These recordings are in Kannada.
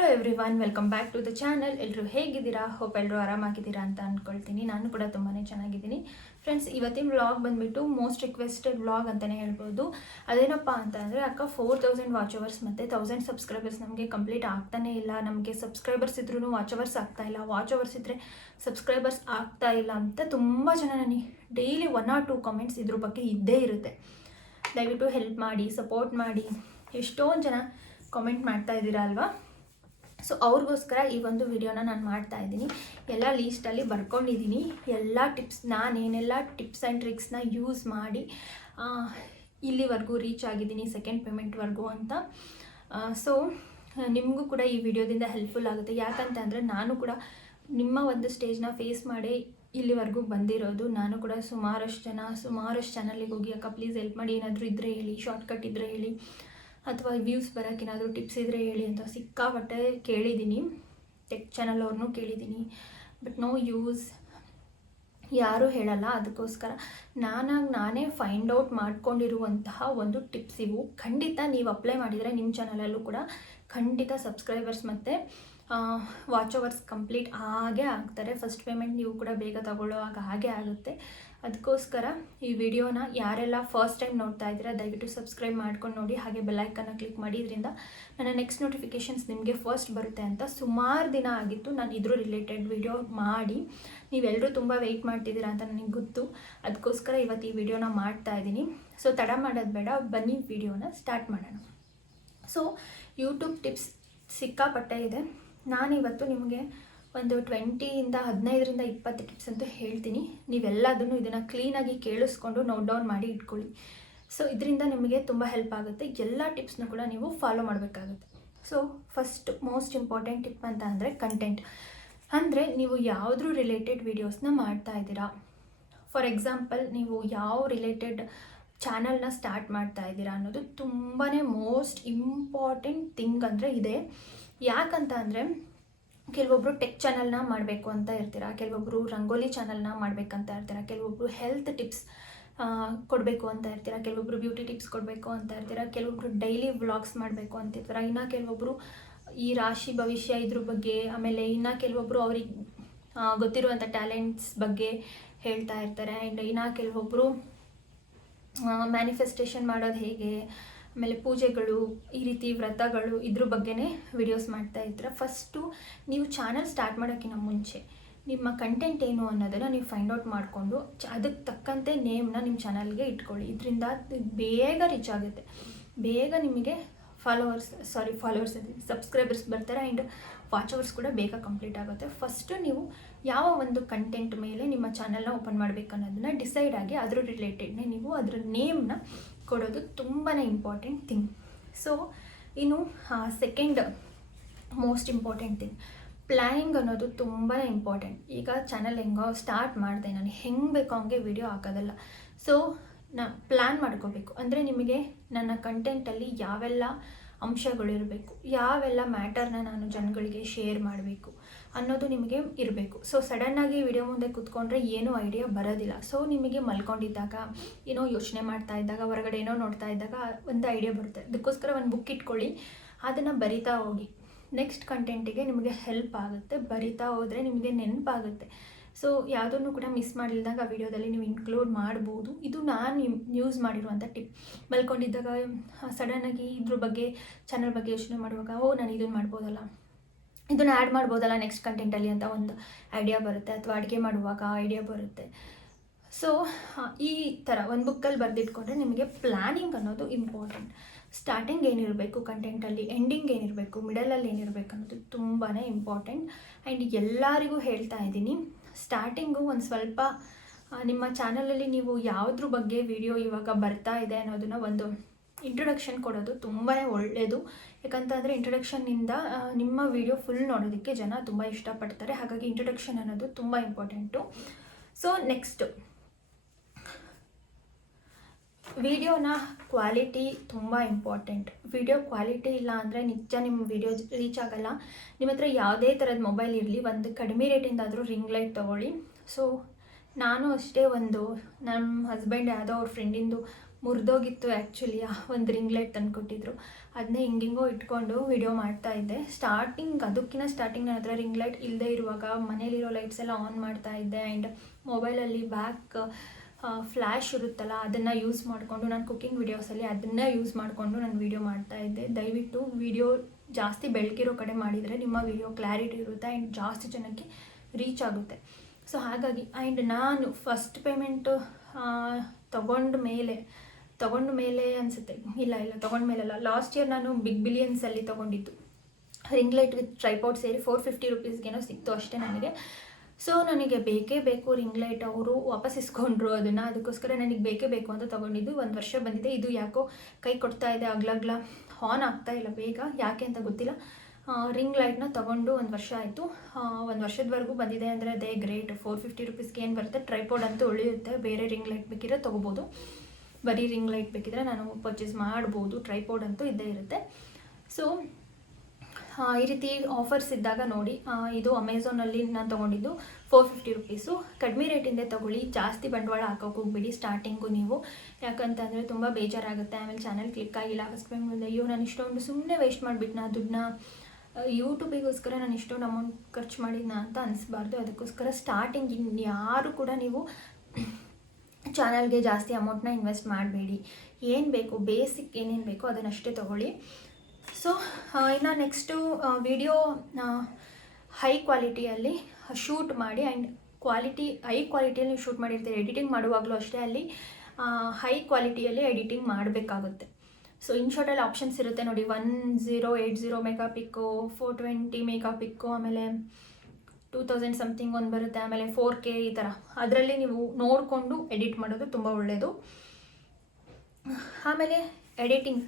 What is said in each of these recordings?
Hello everyone welcome back to the channel ಎಲ್ಲರೂ ಹೇಗಿದ್ದೀರಾ? ಹೋಪ್ ಎಲ್ಲರೂ ಆರಾಮಾಗಿದ್ದೀರಾ ಅಂತ ಅಂದ್ಕೊಳ್ತೀನಿ ನಾನು ಕೂಡ ತುಂಬಾ ಚೆನ್ನಾಗಿದ್ದೀನಿ. ಫ್ರೆಂಡ್ಸ್ ಇವತ್ತಿನ ವ್ಲಾಗ್ ಬಂದುಬಿಟ್ಟು ಮೋಸ್ಟ್ ರಿಕ್ವೆಸ್ಟೆಡ್ ವ್ಲಾಗ್ ಅಂತಲೇ ಹೇಳ್ಬೋದು. ಅದೇನಪ್ಪ ಅಂತಂದರೆ ಅಕ್ಕ ಫೋರ್ ತೌಸಂಡ್ ವಾಚ್ ಅವರ್ಸ್ ಮತ್ತು ತೌಸಂಡ್ ಸಬ್ಸ್ಕ್ರೈಬರ್ಸ್ ನಮಗೆ ಕಂಪ್ಲೀಟ್ ಆಗ್ತಾನೇ ಇಲ್ಲ. ನಮಗೆ ಸಬ್ಸ್ಕ್ರೈಬರ್ಸ್ ಇದ್ರೂ ವಾಚ್ ಅವರ್ಸ್ ಆಗ್ತಾ ಇಲ್ಲ. ವಾಚ್ ಅವರ್ಸ್ ಇದ್ದರೆ ಸಬ್ಸ್ಕ್ರೈಬರ್ಸ್ ಆಗ್ತಾ ಇಲ್ಲ ಅಂತ ತುಂಬ ಜನ ನನಗೆ daily one or two comments ಇದ್ರ ಬಗ್ಗೆ ಇದ್ದೇ ಇರುತ್ತೆ. ದಯವಿಟ್ಟು ಹೆಲ್ಪ್ ಮಾಡಿ ಸಪೋರ್ಟ್ ಮಾಡಿ. ಎಷ್ಟೊಂದು ಜನ ಕಾಮೆಂಟ್ ಮಾಡ್ತಾ ಇದ್ದೀರಾ ಅಲ್ವಾ? ಸೊ ಅವ್ರಿಗೋಸ್ಕರ ಈ ಒಂದು ವಿಡಿಯೋನ ನಾನು ಮಾಡ್ತಾ ಇದ್ದೀನಿ. ಎಲ್ಲ ಲೀಸ್ಟಲ್ಲಿ ಬರ್ಕೊಂಡಿದ್ದೀನಿ. ಎಲ್ಲ ಟಿಪ್ಸ್ ನಾನೇನೆಲ್ಲ ಟಿಪ್ಸ್ ಆ್ಯಂಡ್ ಟ್ರಿಕ್ಸ್ನ ಯೂಸ್ ಮಾಡಿ ಇಲ್ಲಿವರೆಗೂ ರೀಚ್ ಆಗಿದ್ದೀನಿ ಸೆಕೆಂಡ್ ಪೇಮೆಂಟ್ವರೆಗೂ ಅಂತ. ಸೊ ನಿಮಗೂ ಕೂಡ ಈ ವಿಡಿಯೋದಿಂದ ಹೆಲ್ಪ್ಫುಲ್ ಆಗುತ್ತೆ. ಯಾಕಂತ ಅಂದರೆ ನಾನು ಕೂಡ ನಿಮ್ಮ ಒಂದು ಸ್ಟೇಜ್ನ ಫೇಸ್ ಮಾಡಿ ಇಲ್ಲಿವರೆಗೂ ಬಂದಿರೋದು. ನಾನು ಕೂಡ ಸುಮಾರಷ್ಟು ಜನ, ಸುಮಾರಷ್ಟು ಚಾನಲಿಗೆ ಹೋಗಿ, ಅಕ್ಕ ಪ್ಲೀಸ್ ಹೆಲ್ಪ್ ಮಾಡಿ. ಏನಾದರೂ ಇದ್ದರೆ ಹೇಳಿ ಶಾರ್ಟ್ಕಟ್ ಇದ್ದರೆ ಹೇಳಿ. ಅಥವಾ ವ್ಯೂಸ್ ಬರೋಕ್ಕೇನಾದರೂ ಟಿಪ್ಸ್ ಇದ್ದರೆ ಹೇಳಿ ಅಂತ ಸಿಕ್ಕಾಪಟ್ಟೆ ಕೇಳಿದ್ದೀನಿ. ಟೆಕ್ ಚಾನಲ್ ಅವ್ರನ್ನೂ ಕೇಳಿದ್ದೀನಿ. ಬಟ್ ನೋ ಯೂಸ್ ಯಾರೂ ಹೇಳಲ್ಲ. ಅದಕ್ಕೋಸ್ಕರ ನಾನಾಗಿ ನಾನೇ ಫೈಂಡ್ ಔಟ್ ಮಾಡ್ಕೊಂಡಿರುವಂತಹ ಒಂದು ಟಿಪ್ಸ್ ಇವು. ಖಂಡಿತ ನೀವು ಅಪ್ಲೈ ಮಾಡಿದರೆ ನಿಮ್ಮ ಚಾನಲಲ್ಲೂ ಕೂಡ ಖಂಡಿತ ಸಬ್ಸ್ಕ್ರೈಬರ್ಸ್ ಮತ್ತು ವಾಚ್ ಅವರ್ಸ್ ಕಂಪ್ಲೀಟ್ ಆಗೇ ಆಗ್ತಾರೆ. ಫಸ್ಟ್ ಪೇಮೆಂಟ್ ನೀವು ಕೂಡ ಬೇಗ ತಗೊಳ್ಳೋವಾಗ ಹಾಗೆ ಆಗುತ್ತೆ. ಅದಕ್ಕೋಸ್ಕರ ಈ ವಿಡಿಯೋನ ಯಾರೆಲ್ಲ ಫಸ್ಟ್ ಟೈಮ್ ನೋಡ್ತಾ ಇದ್ದೀರಾ, ದಯವಿಟ್ಟು ಸಬ್ಸ್ಕ್ರೈಬ್ ಮಾಡ್ಕೊಂಡು ನೋಡಿ. ಹಾಗೆ ಬೆಲ್ಲೈಕನ್ನ ಕ್ಲಿಕ್ ಮಾಡಿ ಇದರಿಂದ ನನ್ನ ನೆಕ್ಸ್ಟ್ ನೋಟಿಫಿಕೇಷನ್ಸ್ ನಿಮಗೆ ಫಸ್ಟ್ ಬರುತ್ತೆ ಅಂತ ಸುಮಾರು ದಿನ ಆಗಿತ್ತು ನಾನು ಇದ್ರ ರಿಲೇಟೆಡ್ ವಿಡಿಯೋ ಮಾಡಿ. ನೀವೆಲ್ಲರೂ ತುಂಬ ವೆಯ್ಟ್ ಮಾಡ್ತಿದ್ದೀರಾ ಅಂತ ನನಗೆ ಗೊತ್ತು. ಅದಕ್ಕೋಸ್ಕರ ಇವತ್ತು ಈ ವಿಡಿಯೋನ ಮಾಡ್ತಾ ಇದ್ದೀನಿ. ಸೊ ತಡ ಮಾಡೋದು ಬೇಡ, ಬನ್ನಿ ವಿಡಿಯೋನ ಸ್ಟಾರ್ಟ್ ಮಾಡೋಣ. ಸೊ ಯೂಟ್ಯೂಬ್ ಟಿಪ್ಸ್ ಸಿಕ್ಕಾಪಟ್ಟೆ ಇದೆ. ನಾನಿವತ್ತು ನಿಮಗೆ ಒಂದು ಟ್ವೆಂಟಿಯಿಂದ ಹದಿನೈದರಿಂದ ಇಪ್ಪತ್ತು ಟಿಪ್ಸ್ ಅಂತೂ ಹೇಳ್ತೀನಿ. ನೀವೆಲ್ಲದನ್ನು ಇದನ್ನು ಕ್ಲೀನಾಗಿ ಕೇಳಿಸ್ಕೊಂಡು ನೋಟ್ ಡೌನ್ ಮಾಡಿ ಇಟ್ಕೊಳ್ಳಿ. ಸೊ ಇದರಿಂದ ನಿಮಗೆ ತುಂಬ ಹೆಲ್ಪ್ ಆಗುತ್ತೆ. ಎಲ್ಲ ಟಿಪ್ಸ್ನ ಕೂಡ ನೀವು ಫಾಲೋ ಮಾಡಬೇಕಾಗುತ್ತೆ. So first most important tip ಅಂತ ಅಂದರೆ ಕಂಟೆಂಟ್ ಅಂದರೆ ನೀವು ಯಾವುದ್ರೂ ರಿಲೇಟೆಡ್ ವೀಡಿಯೋಸ್ನ ಮಾಡ್ತಾ ಇದ್ದೀರಾ. ಫಾರ್ ಎಕ್ಸಾಂಪಲ್ ನೀವು ಯಾವ ರಿಲೇಟೆಡ್ ಚಾನಲ್ನ ಸ್ಟಾರ್ಟ್ ಮಾಡ್ತಾ ಇದ್ದೀರಾ ಅನ್ನೋದು ತುಂಬಾ ಮೋಸ್ಟ್ ಇಂಪಾರ್ಟೆಂಟ್ ಥಿಂಗ್ ಅಂದರೆ ಇದೆ. ಯಾಕಂತ ಅಂದರೆ ಕೆಲವೊಬ್ಬರು ಟೆಕ್ ಚಾನಲ್ನ ಮಾಡಬೇಕು ಅಂತ ಇರ್ತೀರ? ಕೆಲವೊಬ್ಬರು ರಂಗೋಲಿ ಚಾನಲ್ನ ಮಾಡಬೇಕಂತ ಇರ್ತೀರ? ಕೆಲವೊಬ್ಬರು ಹೆಲ್ತ್ ಟಿಪ್ಸ್ ಕೊಡಬೇಕು ಅಂತ ಇರ್ತೀರಾ? ಕೆಲವೊಬ್ಬರು ಬ್ಯೂಟಿ ಟಿಪ್ಸ್ ಕೊಡಬೇಕು ಅಂತ ಇರ್ತೀರ? ಕೆಲವೊಬ್ಬರು ಡೈಲಿ ವ್ಲಾಗ್ಸ್ ಮಾಡಬೇಕು ಅಂತ ಇರ್ತಾರೆ? ಇನ್ನು ಕೆಲವೊಬ್ಬರು ಈ ರಾಶಿ ಭವಿಷ್ಯ ಇದ್ರ ಬಗ್ಗೆ, ಆಮೇಲೆ ಇನ್ನು ಕೆಲವೊಬ್ಬರು ಅವ್ರಿಗೆ ಗೊತ್ತಿರುವಂಥ ಟ್ಯಾಲೆಂಟ್ಸ್ ಬಗ್ಗೆ ಹೇಳ್ತಾ ಇರ್ತಾರೆ. ಆ್ಯಂಡ್ ಇನ್ನು ಕೆಲವೊಬ್ಬರು ಮ್ಯಾನಿಫೆಸ್ಟೇಷನ್ ಮಾಡೋದು ಹೇಗೆ? ಆಮೇಲೆ ಪೂಜೆಗಳು, ಈ ರೀತಿ ವ್ರತಗಳು ಇದ್ರ ಬಗ್ಗೆನೇ ವಿಡಿಯೋಸ್ ಮಾಡ್ತಾ ಇದ್ರೆ. ಫಸ್ಟು ನೀವು ಚಾನಲ್ ಸ್ಟಾರ್ಟ್ ಮಾಡೋಕ್ಕಿಂತ ಮುಂಚೆ ನಿಮ್ಮ ಕಂಟೆಂಟ್ ಏನು ಅನ್ನೋದನ್ನು ನೀವು ಫೈಂಡ್ ಔಟ್ ಮಾಡಿಕೊಂಡು ಚ ಅದಕ್ಕೆ ತಕ್ಕಂತೆ ನೇಮ್ನ ನಿಮ್ಮ ಚಾನಲ್ಗೆ ಇಟ್ಕೊಳ್ಳಿ. ಇದರಿಂದ ಬೇಗ ರೀಚ್ ಆಗುತ್ತೆ. ಬೇಗ ನಿಮಗೆ ಫಾಲೋವರ್ಸ್ ಸಾರಿ ಫಾಲೋವರ್ಸ್ ಸಬ್ಸ್ಕ್ರೈಬರ್ಸ್ ಬರ್ತಾರೆ ಆ್ಯಂಡ್ ವಾಚ್ ಅವರ್ಸ್ ಕೂಡ ಬೇಗ ಕಂಪ್ಲೀಟ್ ಆಗುತ್ತೆ. ಫಸ್ಟು ನೀವು ಯಾವ ಒಂದು ಕಂಟೆಂಟ್ ಮೇಲೆ ನಿಮ್ಮ ಚಾನಲ್ನ ಓಪನ್ ಮಾಡಬೇಕು ಅನ್ನೋದನ್ನ ಡಿಸೈಡ್ ಆಗಿ ಅದ್ರ ರಿಲೇಟೆಡ್ನೇ ನೀವು ಅದರ ನೇಮ್ನ ಕೊಡೋದು ತುಂಬಾ ಇಂಪಾರ್ಟೆಂಟ್ ಥಿಂಗ್ ಸೊ ಇನ್ನು second most important thing planning ಅನ್ನೋದು ತುಂಬಾ ಇಂಪಾರ್ಟೆಂಟ್ ಈಗ ಚಾನಲ್ ಹೆಂಗೋ ಸ್ಟಾರ್ಟ್ ಮಾಡಿದೆ ನಾನು, ಹೆಂಗೆ ಬೇಕೋ ಹಂಗೆ ವಿಡಿಯೋ ಹಾಕೋದಲ್ಲ. ಸೊ ನಾ ಪ್ಲ್ಯಾನ್ ಮಾಡ್ಕೋಬೇಕು. ಅಂದರೆ ನಿಮಗೆ ನನ್ನ ಕಂಟೆಂಟಲ್ಲಿ ಯಾವೆಲ್ಲ ಅಂಶಗಳಿರಬೇಕು, ಯಾವೆಲ್ಲ ಮ್ಯಾಟರ್ನ ನಾನು ಜನಗಳಿಗೆ ಶೇರ್ ಮಾಡಬೇಕು. ಅನ್ನೋದು ನಿಮಗೆ ಇರಬೇಕು. ಸೊ ಸಡನ್ನಾಗಿ ವಿಡಿಯೋ ಮುಂದೆ ಕೂತ್ಕೊಂಡ್ರೆ ಏನೂ ಐಡಿಯಾ ಬರೋದಿಲ್ಲ. ಸೊ ನಿಮಗೆ ಮಲ್ಕೊಂಡಿದ್ದಾಗ ಏನೋ ಯೋಚನೆ ಮಾಡ್ತಾ ಇದ್ದಾಗ, ಹೊರಗಡೆ ಏನೋ ನೋಡ್ತಾ ಇದ್ದಾಗ ಒಂದು ಐಡಿಯಾ ಬರುತ್ತೆ. ಅದಕ್ಕೋಸ್ಕರ ಒಂದು ಬುಕ್ ಇಟ್ಕೊಳ್ಳಿ. ಅದನ್ನು ಬರಿತಾ ಹೋಗಿ. ನೆಕ್ಸ್ಟ್ ಕಂಟೆಂಟಿಗೆ ನಿಮಗೆ ಹೆಲ್ಪ್ ಆಗುತ್ತೆ. ಬರಿತಾ ಹೋದರೆ ನಿಮಗೆ ನೆನಪಾಗುತ್ತೆ. ಸೊ ಯಾವುದನ್ನು ಕೂಡ ಮಿಸ್ ಮಾಡಿಲ್ದಾಗ ಆ ವಿಡಿಯೋದಲ್ಲಿ ನೀವು ಇನ್ಕ್ಲೂಡ್ ಮಾಡ್ಬೋದು. ಇದು ನಾನು ಯೂಸ್ ಮಾಡಿರುವಂಥ ಟಿಪ್ ಮಲ್ಕೊಂಡಿದ್ದಾಗ ಸಡನ್ನಾಗಿ ಇದ್ರ ಬಗ್ಗೆ ಚಾನಲ್ ಬಗ್ಗೆ ಯೋಚನೆ ಮಾಡುವಾಗ, ಓ, ನಾನು ಇದನ್ನು ಮಾಡ್ಬೋದಲ್ಲ. ಇದನ್ನು ಆ್ಯಡ್ ಮಾಡ್ಬೋದಲ್ಲ ನೆಕ್ಸ್ಟ್ ಕಂಟೆಂಟಲ್ಲಿ ಅಂತ ಒಂದು ಐಡಿಯಾ ಬರುತ್ತೆ ಅಥವಾ ಅಡುಗೆ ಮಾಡುವಾಗ ಐಡಿಯಾ ಬರುತ್ತೆ. ಸೊ ಈ ಥರ ಒಂದು ಬುಕ್ಕಲ್ಲಿ ಬರೆದಿಟ್ಕೊಂಡ್ರೆ ನಿಮಗೆ ಪ್ಲ್ಯಾನಿಂಗ್ ಅನ್ನೋದು ಇಂಪಾರ್ಟೆಂಟ್ ಸ್ಟಾರ್ಟಿಂಗ್ ಏನಿರಬೇಕು ಕಂಟೆಂಟಲ್ಲಿ ಎಂಡಿಂಗ್ ಏನಿರಬೇಕು ಮಿಡಲಲ್ಲಿ ಏನಿರಬೇಕು ಅನ್ನೋದು ತುಂಬಾ ಇಂಪಾರ್ಟೆಂಟ್ ಆ್ಯಂಡ್ ಎಲ್ಲರಿಗೂ ಹೇಳ್ತಾ ಇದ್ದೀನಿ ಸ್ಟಾರ್ಟಿಂಗು ಒಂದು ಸ್ವಲ್ಪ ನಿಮ್ಮ ಚಾನಲಲ್ಲಿ ನೀವು ಯಾವುದ್ರ ಬಗ್ಗೆ ವಿಡಿಯೋ ಇವಾಗ ಬರ್ತಾ ಇದೆ ಅನ್ನೋದನ್ನು ಒಂದು ಇಂಟ್ರೊಡಕ್ಷನ್ ಕೊಡೋದು ತುಂಬಾ ಒಳ್ಳೆಯದು ಯಾಕಂತಂದರೆ ಇಂಟ್ರೊಡಕ್ಷನ್ನಿಂದ ನಿಮ್ಮ ವಿಡಿಯೋ ಫುಲ್ ನೋಡೋದಕ್ಕೆ ಜನ ತುಂಬ ಇಷ್ಟಪಡ್ತಾರೆ. ಹಾಗಾಗಿ ಇಂಟ್ರೊಡಕ್ಷನ್ ಅನ್ನೋದು ತುಂಬ ಇಂಪಾರ್ಟೆಂಟು ಸೊ ನೆಕ್ಸ್ಟು ವಿಡಿಯೋನ ಕ್ವಾಲಿಟಿ ತುಂಬ ಇಂಪಾರ್ಟೆಂಟ್ ವಿಡಿಯೋ ಕ್ವಾಲಿಟಿ ಇಲ್ಲ ಅಂದರೆ ನಿಜ ನಿಮ್ಮ ವಿಡಿಯೋ ರೀಚ್ ಆಗಲ್ಲ. ನಿಮ್ಮ ಹತ್ರ ಯಾವುದೇ ಥರದ ಮೊಬೈಲ್ ಇರಲಿ, ಒಂದು ಕಡಿಮೆ ರೇಟಿಂದಾದರೂ ರಿಂಗ್ ಲೈಟ್ ತೊಗೊಳ್ಳಿ. ಸೊ ನಾನು ಅಷ್ಟೇ ಒಂದು ನಮ್ಮ ಹಸ್ಬೆಂಡ್ ಯಾವುದೋ ಅವ್ರ ಫ್ರೆಂಡಿಂದು ಮುರಿದೋಗಿತ್ತು ಆ್ಯಕ್ಚುಲಿ ಒಂದು ರಿಂಗ್ ಲೈಟ್ ತಂದು ಕೊಟ್ಟಿದ್ರು. ಅದನ್ನೇ ಹಿಂಗಿಂಗೋ ಇಟ್ಕೊಂಡು ವಿಡಿಯೋ ಮಾಡ್ತಾ ಇದ್ದೆ. ಸ್ಟಾರ್ಟಿಂಗ್ ಅದಕ್ಕಿಂತ ಸ್ಟಾರ್ಟಿಂಗ್ ನನ್ನ ಹತ್ರ ರಿಂಗ್ ಲೈಟ್ ಇಲ್ಲದೆ ಇರುವಾಗ ಮನೇಲಿರೋ ಲೈಟ್ಸ್ ಎಲ್ಲ ಆನ್ ಮಾಡ್ತಾ ಇದ್ದೆ ಆ್ಯಂಡ್ ಮೊಬೈಲಲ್ಲಿ ಬ್ಯಾಕ್ ಫ್ಲ್ಯಾಶ್ ಇರುತ್ತಲ್ಲ ಅದನ್ನು ಯೂಸ್ ಮಾಡಿಕೊಂಡು ನಾನು ಕುಕ್ಕಿಂಗ್ ವೀಡಿಯೋಸಲ್ಲಿ ಅದನ್ನೇ ಯೂಸ್ ಮಾಡಿಕೊಂಡು ನಾನು ವೀಡಿಯೋ ಮಾಡ್ತಾ ಇದ್ದೆ. ದಯವಿಟ್ಟು ವಿಡಿಯೋ ಜಾಸ್ತಿ ಬೆಳಕಿರೋ ಕಡೆ ಮಾಡಿದರೆ ನಿಮ್ಮ ವೀಡಿಯೋ ಕ್ಲಾರಿಟಿ ಇರುತ್ತೆ ಆ್ಯಂಡ್ ಜಾಸ್ತಿ ಜನಕ್ಕೆ ರೀಚ್ ಆಗುತ್ತೆ. ಸೊ ಹಾಗಾಗಿ ಆ್ಯಂಡ್ ನಾನು ಫಸ್ಟ್ ಪೇಮೆಂಟು ತಗೊಂಡ ಮೇಲೆ ತಗೊಂಡ ಮೇಲೆ ಅನಿಸುತ್ತೆ. ಇಲ್ಲ ಇಲ್ಲ, ತಗೊಂಡ ಮೇಲೆಲ್ಲ. ಲಾಸ್ಟ್ ಇಯರ್ ನಾನು ಬಿಗ್ ಬಿಲಿಯನ್ಸಲ್ಲಿ ತೊಗೊಂಡಿದ್ದು. ರಿಂಗ್ ಲೈಟ್ ವಿತ್ ಟ್ರೈಪೌಡ್ ಸೇರಿ ಫೋರ್ ಫಿಫ್ಟಿ ರುಪೀಸ್ಗೇನೋ ಸಿಕ್ತು ಅಷ್ಟೇ ನನಗೆ. ಸೊ ನನಗೆ ಬೇಕೇ ಬೇಕು ರಿಂಗ್ ಲೈಟ್ ಅವರು ವಾಪಸ್ ಇಸ್ಕೊಂಡ್ರು ಅದನ್ನು. ಅದಕ್ಕೋಸ್ಕರ ನನಗೆ ಬೇಕೇ ಬೇಕು ಅಂತ ತೊಗೊಂಡಿದ್ದು. ಒಂದು ವರ್ಷ ಬಂದಿದೆ. ಇದು ಯಾಕೋ ಕೈ ಕೊಡ್ತಾ ಇದೆ, ಅಗ್ಲಗ್ಲ ಆನ್ ಆಗ್ತಾ ಇಲ್ಲ ಬೇಗ. ಯಾಕೆ ಅಂತ ಗೊತ್ತಿಲ್ಲ. ರಿಂಗ್ ಲೈಟ್ನ ತೊಗೊಂಡು ಒಂದು ವರ್ಷ ಆಯಿತು. ಒಂದು ವರ್ಷದವರೆಗೂ ಬಂದಿದೆ ಅಂದರೆ ಅದೇ ಗ್ರೇಟ್ ಫೋರ್ ಫಿಫ್ಟಿ ರುಪೀಸ್ಗೆ ಏನು ಬರುತ್ತೆ? ಟ್ರೈಪೋಡ್ ಅಂತೂ ಉಳಿಯುತ್ತೆ. ಬೇರೆ ರಿಂಗ್ ಲೈಟ್ ಬೇಕಿರೋ ತೊಗೋಬೋದು. ಬರೀ ರಿಂಗ್ ಲೈಟ್ ಬೇಕಿದ್ರೆ ನಾನು ಪರ್ಚೇಸ್ ಮಾಡ್ಬೋದು ಟ್ರೈಪೋಡ್ ಅಂತೂ ಇದ್ದೇ ಇರುತ್ತೆ. ಸೊ ಈ ರೀತಿ ಆಫರ್ಸ್ ಇದ್ದಾಗ ನೋಡಿ ಇದು ಅಮೆಝಾನಲ್ಲಿ ನಾನು ತೊಗೊಂಡಿದ್ದು ಫೋರ್ ಫಿಫ್ಟಿ ರುಪೀಸು ಕಡಿಮೆ ರೇಟಿಂದೇ ತೊಗೊಳ್ಳಿ, ಜಾಸ್ತಿ ಬಂಡವಾಳ ಹಾಕೋಕೆ ಹೋಗ್ಬಿಡಿ ಸ್ಟಾರ್ಟಿಂಗು ನೀವು. ಯಾಕಂತಂದರೆ ತುಂಬ ಬೇಜಾರಾಗುತ್ತೆ. ಆಮೇಲೆ ಚಾನಲ್ ಕ್ಲಿಕ್ ಆಗಿಲ್ಲ ಫಸ್ಟ್ ಟೈಮ್ ಮುಂದೆ ಅಯ್ಯೋ, ನಾನು ಇಷ್ಟೊಂದು ಸುಮ್ಮನೆ ವೇಸ್ಟ್ ಮಾಡಿಬಿಟ್ಟು ನಾ ದುಡ್ಡನ್ನ ಯೂಟ್ಯೂಬಿಗೋಸ್ಕರ ನಾನು ಇಷ್ಟೊಂದು ಅಮೌಂಟ್ ಖರ್ಚು ಮಾಡಿದ್ನ ಅಂತ ಅನಿಸ್ಬಾರ್ದು. ಅದಕ್ಕೋಸ್ಕರ ಸ್ಟಾರ್ಟಿಂಗ್ ಯಾರು ಕೂಡ ನೀವು ಚಾನಲ್ಗೆ ಜಾಸ್ತಿ ಅಮೌಂಟ್ನ ಇನ್ವೆಸ್ಟ್ ಮಾಡಬೇಡಿ. ಏನು ಬೇಕು? ಬೇಸಿಕ್ ಏನೇನು ಬೇಕೋ ಅದನ್ನಷ್ಟೇ ತೊಗೊಳ್ಳಿ. ಸೊ ಇನ್ನು ನೆಕ್ಸ್ಟು ವಿಡಿಯೋ ಹೈ ಕ್ವಾಲಿಟಿಯಲ್ಲಿ ಶೂಟ್ ಮಾಡಿ ಆ್ಯಂಡ್ ಕ್ವಾಲಿಟಿ ಹೈ ಕ್ವಾಲಿಟಿಯಲ್ಲಿ ಶೂಟ್ ಮಾಡಿರ್ತೀರಿ? ಎಡಿಟಿಂಗ್ ಮಾಡುವಾಗಲೂ ಅಷ್ಟೇ ಅಲ್ಲಿ ಹೈ ಕ್ವಾಲಿಟಿಯಲ್ಲಿ ಎಡಿಟಿಂಗ್ ಮಾಡಬೇಕಾಗುತ್ತೆ. ಸೊ ಇನ್ಶಾರ್ಟಲ್ಲಿ ಆಪ್ಷನ್ಸ್ ಇರುತ್ತೆ ನೋಡಿ. One zero eight zero mega pic four twenty mega pic ಆಮೇಲೆ ಟೂ ತೌಸಂಡ್ ಸಮಥಿಂಗ್ ಒಂದು ಬರುತ್ತೆ, ಆಮೇಲೆ ಫೋರ್ ಕೆ ಈ ಥರ ಅದರಲ್ಲಿ ನೀವು ನೋಡಿಕೊಂಡು ಎಡಿಟ್ ಮಾಡೋದು ತುಂಬ ಒಳ್ಳೆಯದು ಆಮೇಲೆ ಎಡಿಟಿಂಗ್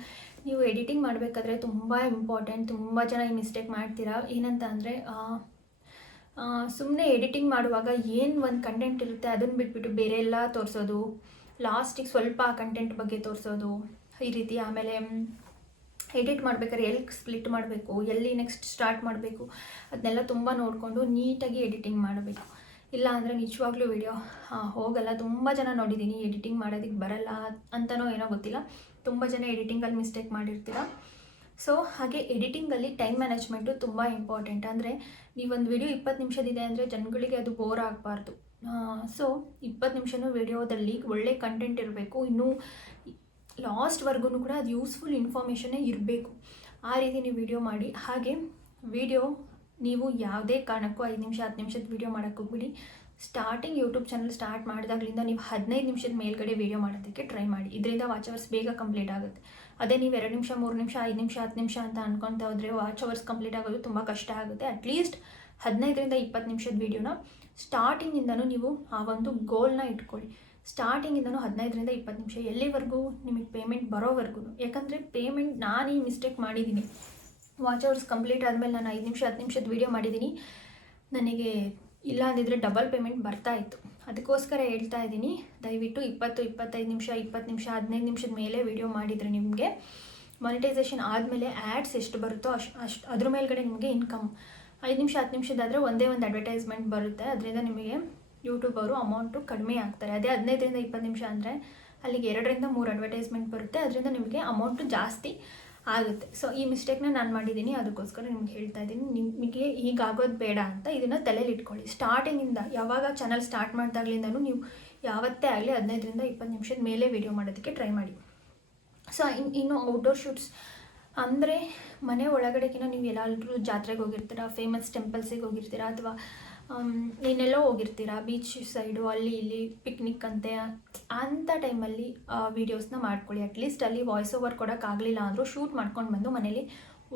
ನೀವು ಎಡಿಟಿಂಗ್ ಮಾಡಬೇಕಾದ್ರೆ ತುಂಬ ಇಂಪಾರ್ಟೆಂಟ್ ತುಂಬ ಜನ ಈ ಮಿಸ್ಟೇಕ್ ಮಾಡ್ತೀರಾ? ಏನಂತ ಅಂದರೆ ಸುಮ್ಮನೆ ಎಡಿಟಿಂಗ್ ಮಾಡುವಾಗ ಏನು ಒಂದು ಕಂಟೆಂಟ್ ಇರುತ್ತೆ ಅದನ್ನು ಬಿಟ್ಬಿಟ್ಟು ಬೇರೆ ಎಲ್ಲ ತೋರಿಸೋದು. ಲಾಸ್ಟಿಗೆ ಸ್ವಲ್ಪ ಕಂಟೆಂಟ್ ಬಗ್ಗೆ ತೋರಿಸೋದು. ಈ ರೀತಿ ಆಮೇಲೆ ಎಡಿಟ್ ಮಾಡ್ಬೇಕಾದ್ರೆ ಎಲ್ಲಿ ಸ್ಪ್ಲಿಟ್ ಮಾಡಬೇಕು, ಎಲ್ಲಿ ನೆಕ್ಸ್ಟ್ ಸ್ಟಾರ್ಟ್ ಮಾಡಬೇಕು, ಅದನ್ನೆಲ್ಲ ತುಂಬ ನೋಡಿಕೊಂಡು ನೀಟಾಗಿ ಎಡಿಟಿಂಗ್ ಮಾಡಬೇಕು. ಇಲ್ಲ ಅಂದರೆ ನಿಜವಾಗ್ಲೂ ವಿಡಿಯೋ ಹೋಗಲ್ಲ. ತುಂಬ ಜನ ನೋಡಿದ್ದೀನಿ ಎಡಿಟಿಂಗ್ ಮಾಡೋದಕ್ಕೆ ಬರಲ್ಲ ಅಂತನೋ ಏನೋ ಗೊತ್ತಿಲ್ಲ. ತುಂಬ ಜನ ಎಡಿಟಿಂಗಲ್ಲಿ ಮಿಸ್ಟೇಕ್ ಮಾಡಿರ್ತೀರ. ಸೊ ಹಾಗೆ ಎಡಿಟಿಂಗಲ್ಲಿ ಟೈಮ್ ಮ್ಯಾನೇಜ್ಮೆಂಟು ತುಂಬ ಇಂಪಾರ್ಟೆಂಟ್ ಅಂದರೆ ನೀವೊಂದು ವಿಡಿಯೋ ಇಪ್ಪತ್ತು ನಿಮಿಷದಿದೆ ಅಂದರೆ ಜನಗಳಿಗೆ ಅದು ಬೋರ್ ಆಗಬಾರ್ದು. ಸೊ ಇಪ್ಪತ್ತು ನಿಮಿಷನೂ ವಿಡಿಯೋದಲ್ಲಿ ಒಳ್ಳೆ ಕಂಟೆಂಟ್ ಇರಬೇಕು. ಇನ್ನೂ ಲಾಸ್ಟ್ವರೆಗೂ ಕೂಡ ಅದು ಯೂಸ್ಫುಲ್ ಇನ್ಫಾರ್ಮೇಷನ್ನೇ ಇರಬೇಕು. ಆ ರೀತಿ ನೀವು ವಿಡಿಯೋ ಮಾಡಿ. ಹಾಗೆ ವಿಡಿಯೋ ನೀವು ಯಾವುದೇ ಕಾರಣಕ್ಕೂ ಐದು ನಿಮಿಷ, ಹತ್ತು ನಿಮಿಷದ ವಿಡಿಯೋ ಮಾಡೋಕ್ಕೆ ಹೋಗ್ಬಿಡಿ. ಸ್ಟಾರ್ಟಿಂಗ್ ಯೂಟ್ಯೂಬ್ ಚಾನಲ್ ಸ್ಟಾರ್ಟ್ ಮಾಡಿದಾಗಲಿಂದ ನೀವು ಹದಿನೈದು ನಿಮಿಷದ ಮೇಲ್ಗಡೆ ವಿಡಿಯೋ ಮಾಡೋದಕ್ಕೆ ಟ್ರೈ ಮಾಡಿ. ಇದರಿಂದ ವಾಚ್ ಅವರ್ಸ್ ಬೇಗ ಕಂಪ್ಲೀಟ್ ಆಗುತ್ತೆ. ಅದೇ ನೀವು ಎರಡು ನಿಮಿಷ, ಮೂರು ನಿಮಿಷ, ಐದು ನಿಮಿಷ, ಹತ್ತು ನಿಮಿಷ ಅಂತ ಅನ್ಕೊತಾ ಹೋದರೆ ವಾಚ್ ಅವರ್ಸ್ ಕಂಪ್ಲೀಟ್ ಆಗೋದು ತುಂಬ ಕಷ್ಟ ಆಗುತ್ತೆ. ಅಟ್ಲೀಸ್ಟ್ ಹದಿನೈದರಿಂದ ಇಪ್ಪತ್ತು ನಿಮಿಷದ ವಿಡಿಯೋನ ಸ್ಟಾರ್ಟಿಂಗಿಂದನೂ ನೀವು ಆ ಒಂದು ಗೋಲ್ನ ಇಟ್ಕೊಳ್ಳಿ. ಸ್ಟಾರ್ಟಿಂಗಿಂದನೂ ಹದಿನೈದರಿಂದ ಇಪ್ಪತ್ತು ನಿಮಿಷ ಎಲ್ಲಿವರೆಗೂ ನಿಮಗೆ ಪೇಮೆಂಟ್ ಬರೋವರೆಗೂ. ಯಾಕಂದರೆ ಪೇಮೆಂಟ್ ನಾನು ಈ ಮಿಸ್ಟೇಕ್ ಮಾಡಿದ್ದೀನಿ. ವಾಚ್ ಅವರ್ಸ್ ಕಂಪ್ಲೀಟ್ ಆದಮೇಲೆ ನಾನು ಐದು ನಿಮಿಷ, ಹತ್ತು ನಿಮಿಷದ ವೀಡಿಯೋ ಮಾಡಿದ್ದೀನಿ. ನನಗೆ ಇಲ್ಲ ಅಂದಿದ್ರೆ ಡಬಲ್ ಪೇಮೆಂಟ್ ಬರ್ತಾ ಇತ್ತು. ಅದಕ್ಕೋಸ್ಕರ ಹೇಳ್ತಾ ಇದ್ದೀನಿ, ದಯವಿಟ್ಟು ಇಪ್ಪತ್ತು, ಇಪ್ಪತ್ತೈದು ನಿಮಿಷ, ಇಪ್ಪತ್ತು ನಿಮಿಷ, ಹದಿನೈದು ನಿಮಿಷದ ಮೇಲೆ ವೀಡಿಯೋ ಮಾಡಿದರೆ ನಿಮಗೆ ಮಾನಿಟೈಸೇಷನ್ ಆದಮೇಲೆ ಆ್ಯಡ್ಸ್ ಎಷ್ಟು ಬರುತ್ತೋ ಅಷ್ಟು ಅಷ್ಟು ಅದ್ರ ಮೇಲ್ಗಡೆ ನಿಮಗೆ ಇನ್ಕಮ್ ಐದು ನಿಮಿಷ, ಹತ್ತು ನಿಮಿಷದಾದರೆ ಒಂದೇ ಒಂದು ಅಡ್ವರ್ಟೈಸ್ಮೆಂಟ್ ಬರುತ್ತೆ. ಅದರಿಂದ ನಿಮಗೆ ಯೂಟ್ಯೂಬ್ ಅವರು ಅಮೌಂಟು ಕಡಿಮೆ ಆಗ್ತಾರೆ. ಅದೇ ಹದಿನೈದರಿಂದ ಇಪ್ಪತ್ತು ನಿಮಿಷ ಅಂದರೆ ಅಲ್ಲಿಗೆ ಎರಡರಿಂದ ಮೂರು ಅಡ್ವರ್ಟೈಸ್ಮೆಂಟ್ ಬರುತ್ತೆ. ಅದರಿಂದ ನಿಮಗೆ ಅಮೌಂಟು ಜಾಸ್ತಿ ಆಗುತ್ತೆ. ಸೊ ಈ ಮಿಸ್ಟೇಕ್ನ ನಾನು ಮಾಡಿದ್ದೀನಿ. ಅದಕ್ಕೋಸ್ಕರ ನಿಮ್ಗೆ ಹೇಳ್ತಾ ಇದ್ದೀನಿ. ನಿಮಗೆ ಹೀಗಾಗೋದು ಬೇಡ ಅಂತ ಇದನ್ನು ತಲೆಯಲ್ಲಿ ಇಟ್ಕೊಳ್ಳಿ. ಸ್ಟಾರ್ಟಿಂಗಿಂದ ಯಾವಾಗ ಚಾನಲ್ ಸ್ಟಾರ್ಟ್ ಮಾಡಿದಾಗ್ಲಿಂದನು ನೀವು ಯಾವತ್ತೇ ಆಗಲಿ ಹದಿನೈದರಿಂದ ಇಪ್ಪತ್ತು ನಿಮಿಷದ ಮೇಲೆ ವೀಡಿಯೋ ಮಾಡೋದಕ್ಕೆ ಟ್ರೈ ಮಾಡಿ. ಸೊ ಇನ್, ಇನ್ನು ಔಟ್ಡೋರ್ ಶೂಟ್ಸ್ ಅಂದರೆ ಮನೆ ಒಳಗಡೆಗಿನ ನೀವು ಎಲ್ಲಾದರೂ ಜಾತ್ರೆಗೆ ಹೋಗಿರ್ತೀರಾ ಫೇಮಸ್ ಟೆಂಪಲ್ಸಿಗೆ ಹೋಗಿರ್ತೀರಾ ಅಥವಾ ಏನೆಲ್ಲೋ ಹೋಗಿರ್ತೀರಾ? ಬೀಚ್ ಸೈಡು ಅಲ್ಲಿ ಇಲ್ಲಿ ಪಿಕ್ನಿಕ್ ಅಂತೆ. ಅಂಥ ಟೈಮಲ್ಲಿ ವೀಡಿಯೋಸ್ನ ಮಾಡ್ಕೊಳ್ಳಿ. ಅಟ್ಲೀಸ್ಟ್ ಅಲ್ಲಿ ವಾಯ್ಸ್ ಓವರ್ ಕೊಡೋಕ್ಕಾಗಲಿಲ್ಲ ಅಂದರೂ ಶೂಟ್ ಮಾಡ್ಕೊಂಡು ಬಂದು ಮನೇಲಿ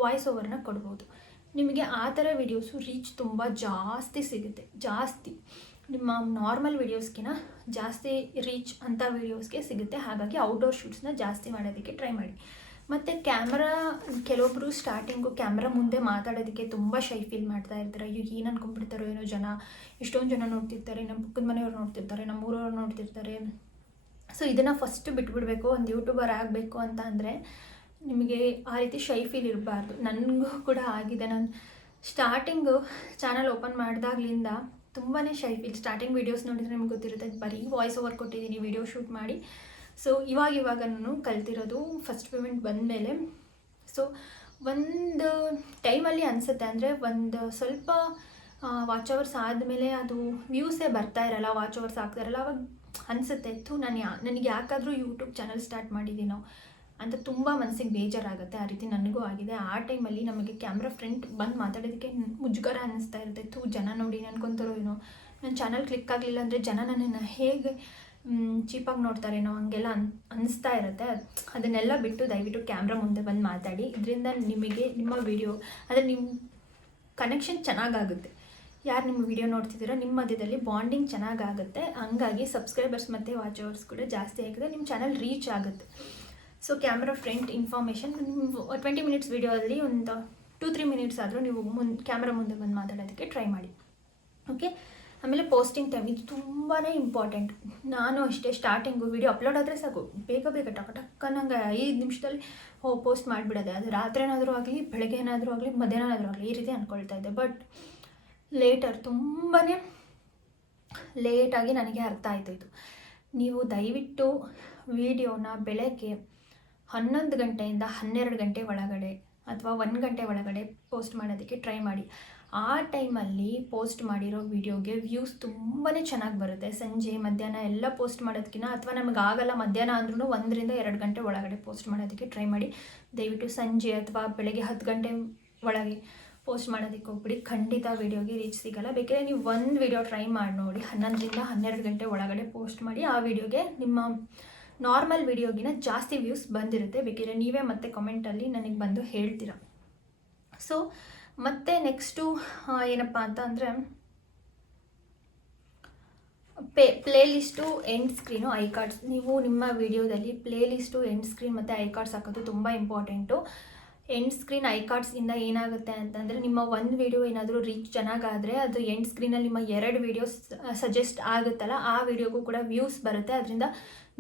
ವಾಯ್ಸ್ ಓವರ್ನ ಕೊಡ್ಬೋದು. ನಿಮಗೆ ಆ ಥರ ವೀಡಿಯೋಸು ರೀಚ್ ತುಂಬ ಜಾಸ್ತಿ ಸಿಗುತ್ತೆ. ಜಾಸ್ತಿ. ನಿಮ್ಮ ನಾರ್ಮಲ್ ವೀಡಿಯೋಸ್ಗಿನ ಜಾಸ್ತಿ ರೀಚ್ ಅಂಥ ವೀಡಿಯೋಸ್ಗೆ ಸಿಗುತ್ತೆ. ಹಾಗಾಗಿ ಔಟ್ಡೋರ್ ಶೂಟ್ಸ್ನ ಜಾಸ್ತಿ ಮಾಡೋದಕ್ಕೆ ಟ್ರೈ ಮಾಡಿ. ಮತ್ತು ಕ್ಯಾಮ್ರಾ ಕೆಲವೊಬ್ಬರು ಸ್ಟಾರ್ಟಿಂಗು ಕ್ಯಾಮ್ರಾ ಮುಂದೆ ಮಾತಾಡೋದಕ್ಕೆ ತುಂಬ ಶೈ ಫೀಲ್ ಮಾಡ್ತಾ ಇರ್ತಾರೆ. ಅಯ್ಯೋ ಏನು ಅನ್ಕೊಂಡ್ಬಿಡ್ತಾರೋ ಏನೋ ಜನ? ಇಷ್ಟೊಂದು ಜನ ನೋಡ್ತಿರ್ತಾರೆ. ನಮ್ಮ ಪಕ್ಕದ ಮನೆಯವ್ರು ನೋಡ್ತಿರ್ತಾರೆ. ನಮ್ಮ ಊರವ್ರು ನೋಡ್ತಿರ್ತಾರೆ. ಸೊ ಇದನ್ನು ಫಸ್ಟ್ ಬಿಟ್ಬಿಡಬೇಕು. ಒಂದು ಯೂಟ್ಯೂಬರ್ ಆಗಬೇಕು ಅಂತ ಅಂದರೆ ನಿಮಗೆ ಆ ರೀತಿ ಶೈ ಫೀಲ್ ಇರಬಾರ್ದು. ನನಗೂ ಕೂಡ ಆಗಿದೆ. ನಾನು ಸ್ಟಾರ್ಟಿಂಗು ಚಾನಲ್ ಓಪನ್ ಮಾಡಿದಾಗ್ಲಿಂದ ತುಂಬಾ ಶೈ ಫೀಲ್ ಸ್ಟಾರ್ಟಿಂಗ್ ವೀಡಿಯೋಸ್ ನೋಡಿದರೆ ನಿಮ್ಗೆ ಗೊತ್ತಿರುತ್ತೆ. ಬರೀ ವಾಯ್ಸ್ ಓವರ್ ಕೊಟ್ಟಿದ್ದೀನಿ ವೀಡಿಯೋ ಶೂಟ್ ಮಾಡಿ. ಸೊ ಇವಾಗ ಇವಾಗ ನಾನು ಕಲ್ತಿರೋದು ಫಸ್ಟ್ ಪೇಮೆಂಟ್ ಬಂದಮೇಲೆ. ಸೊ ಒಂದು ಟೈಮಲ್ಲಿ ಅನಿಸುತ್ತೆ ಅಂದರೆ ಒಂದು ಸ್ವಲ್ಪ ವಾಚ್ ಅವರ್ಸ್ ಆದಮೇಲೆ ಅದು ವ್ಯೂಸೇ ಬರ್ತಾ ಇರಲ್ಲ ವಾಚ್ ಅವರ್ಸ್ ಆಗ್ತಾ ಇರಲ್ಲ. ಅವಾಗ ಅನಿಸುತ್ತೆ, ಥು, ನಾನು ಯಾ, ನನಗೆ ಯಾಕಾದರೂ ಯೂಟ್ಯೂಬ್ ಚಾನಲ್ ಸ್ಟಾರ್ಟ್ ಮಾಡಿದ್ದೀನೋ ಅಂತ ತುಂಬ ಮನಸ್ಸಿಗೆ ಬೇಜಾರಾಗುತ್ತೆ. ಆ ರೀತಿ ನನಗೂ ಆಗಿದೆ. ಆ ಟೈಮಲ್ಲಿ ನಮಗೆ ಕ್ಯಾಮ್ರಾ ಫ್ರಂಟ್ ಬಂದು ಮಾತಾಡೋದಕ್ಕೆ ಮುಜುಗರ ಅನ್ನಿಸ್ತಾ ಇರುತ್ತೆ. ಥೂ, ಜನ ನೋಡಿ ಅನ್ಕೊತಾರೋ ಏನೋ. ನನ್ನ ಚಾನಲ್ ಕ್ಲಿಕ್ ಆಗಲಿಲ್ಲ ಅಂದರೆ ಜನ ನನ್ನನ್ನು ಹೇಗೆ ಚೀಪಾಗಿ ನೋಡ್ತಾರೇನೋ ಹಂಗೆಲ್ಲ ಅನ್, ಅನಿಸ್ತಾ ಇರುತ್ತೆ. ಅದನ್ನೆಲ್ಲ ಬಿಟ್ಟು ದಯವಿಟ್ಟು ಕ್ಯಾಮ್ರಾ ಮುಂದೆ ಬಂದು ಮಾತಾಡಿ. ಇದರಿಂದ ನಿಮಗೆ ನಿಮ್ಮ ವಿಡಿಯೋ, ಅಂದರೆ ನಿಮ್ಮ ಕನೆಕ್ಷನ್ ಚೆನ್ನಾಗಾಗುತ್ತೆ. ಯಾರು ನಿಮ್ಮ ವಿಡಿಯೋ ನೋಡ್ತಿದ್ದೀರೋ ನಿಮ್ಮ ಮಧ್ಯದಲ್ಲಿ ಬಾಂಡಿಂಗ್ ಚೆನ್ನಾಗಾಗುತ್ತೆ. ಹಂಗಾಗಿ ಸಬ್ಸ್ಕ್ರೈಬರ್ಸ್ ಮತ್ತು ವಾಚವರ್ಸ್ ಕೂಡ ಜಾಸ್ತಿ ಆಗಿದೆ. ನಿಮ್ಮ ಚಾನಲ್ ರೀಚ್ ಆಗುತ್ತೆ. So camera front information twenty minutes ವಿಡಿಯೋದಲ್ಲಿ ಒಂದು ಟೂ ತ್ರೀ ಮಿನಿಟ್ಸ್ ಆದರೂ ನೀವು ಮುಂದೆ ಕ್ಯಾಮ್ರಾ ಮುಂದೆ ಬಂದು ಮಾತಾಡೋದಕ್ಕೆ ಟ್ರೈ ಮಾಡಿ. ಓಕೆ ಆಮೇಲೆ ಪೋಸ್ಟಿಂಗ್ ಟೈಮ್ ಇದು ತುಂಬಾ ಇಂಪಾರ್ಟೆಂಟ್ ನಾನು ಅಷ್ಟೇ ಸ್ಟಾರ್ಟಿಂಗು ವಿಡಿಯೋ ಅಪ್ಲೋಡ್ ಆದರೆ ಸಾಕು. ಬೇಗ ಬೇಗ ಟಕ ಟಕ್ಕ ನಂಗೆ ಐದು ನಿಮಿಷದಲ್ಲಿ ಹೋ ಪೋಸ್ಟ್ ಮಾಡಿಬಿಡೋದೆ. ಅದು ರಾತ್ರಿ ಏನಾದರೂ ಆಗಲಿ, ಬೆಳಗ್ಗೆ ಏನಾದರೂ ಆಗಲಿ, ಮಧ್ಯಾಹ್ನ ಆದರೂ ಆಗಲಿ, ಈ ರೀತಿ ಅಂದ್ಕೊಳ್ತಾ ಇದ್ದೆ. ಬಟ್ ಲೇಟರ್ ತುಂಬಾ ಲೇಟಾಗಿ ನನಗೆ ಅರ್ಥ ಆಯಿತು ಇದು. ನೀವು ದಯವಿಟ್ಟು ವಿಡಿಯೋನ ಬೆಳಗ್ಗೆ ಹನ್ನೊಂದು ಗಂಟೆಯಿಂದ ಹನ್ನೆರಡು ಗಂಟೆ ಒಳಗಡೆ ಅಥವಾ ಒಂದು ಗಂಟೆ ಒಳಗಡೆ ಪೋಸ್ಟ್ ಮಾಡೋದಕ್ಕೆ ಟ್ರೈ ಮಾಡಿ. ಆ ಟೈಮಲ್ಲಿ ಪೋಸ್ಟ್ ಮಾಡಿರೋ ವಿಡಿಯೋಗೆ ವ್ಯೂಸ್ ತುಂಬಾ ಚೆನ್ನಾಗಿ ಬರುತ್ತೆ. ಸಂಜೆ, ಮಧ್ಯಾಹ್ನ ಎಲ್ಲ ಪೋಸ್ಟ್ ಮಾಡೋದಕ್ಕಿಂತ ಅಥವಾ ನಮಗೆ ಆಗಲ್ಲ ಮಧ್ಯಾಹ್ನ ಅಂದ್ರೂ ಒಂದರಿಂದ ಎರಡು ಗಂಟೆ ಒಳಗಡೆ ಪೋಸ್ಟ್ ಮಾಡೋದಕ್ಕೆ ಟ್ರೈ ಮಾಡಿ. ದಯವಿಟ್ಟು ಸಂಜೆ ಅಥವಾ ಬೆಳಗ್ಗೆ ಹತ್ತು ಗಂಟೆ ಒಳಗೆ ಪೋಸ್ಟ್ ಮಾಡೋದಕ್ಕೆ ಹೋಗ್ಬಿಡಿ. ಖಂಡಿತ ವೀಡಿಯೋಗೆ ರೀಚ್ ಸಿಗಲ್ಲ. ಬೇಕಾದ್ರೆ ನೀವು ಒಂದು ವಿಡಿಯೋ ಟ್ರೈ ಮಾಡಿ ನೋಡಿ. ಹನ್ನೊಂದರಿಂದ ಹನ್ನೆರಡು ಗಂಟೆ ಒಳಗಡೆ ಪೋಸ್ಟ್ ಮಾಡಿ ಆ ವಿಡಿಯೋಗೆ ನಿಮ್ಮ ನಾರ್ಮಲ್ ವಿಡಿಯೋಗಿನ ಜಾಸ್ತಿ ವ್ಯೂಸ್ ಬಂದಿರುತ್ತೆ. ಬೇಕಿದ್ರೆ ನೀವೇ ಮತ್ತೆ ಕಮೆಂಟಲ್ಲಿ ನನಗೆ ಬಂದು ಹೇಳ್ತೀರಾ. ಸೊ ಮತ್ತೆ ನೆಕ್ಸ್ಟು ಏನಪ್ಪ ಅಂತ ಅಂದರೆ, pay playlist end screen I cards ನೀವು ನಿಮ್ಮ ವಿಡಿಯೋದಲ್ಲಿ ಪ್ಲೇ ಲಿಸ್ಟು ಎಂಡ್ ಸ್ಕ್ರೀನ್ ಮತ್ತು ಐ ಕಾರ್ಡ್ಸ್ ಹಾಕೋದು ತುಂಬ ಇಂಪಾರ್ಟೆಂಟು ಎಂಡ್ ಸ್ಕ್ರೀನ್ ಐ ಕಾರ್ಡ್ಸಿಂದ ಏನಾಗುತ್ತೆ ಅಂತಂದರೆ, ನಿಮ್ಮ ಒಂದು ವಿಡಿಯೋ ಏನಾದರೂ ರೀಚ್ ಚೆನ್ನಾಗಾದರೆ, ಅದು ಎಂಡ್ ಸ್ಕ್ರೀನಲ್ಲಿ ನಿಮ್ಮ ಎರಡು ವಿಡಿಯೋಸ್ ಸಜೆಸ್ಟ್ ಆಗುತ್ತಲ್ಲ, ಆ ವಿಡಿಯೋಗೂ ಕೂಡ ವ್ಯೂಸ್ ಬರುತ್ತೆ. ಅದರಿಂದ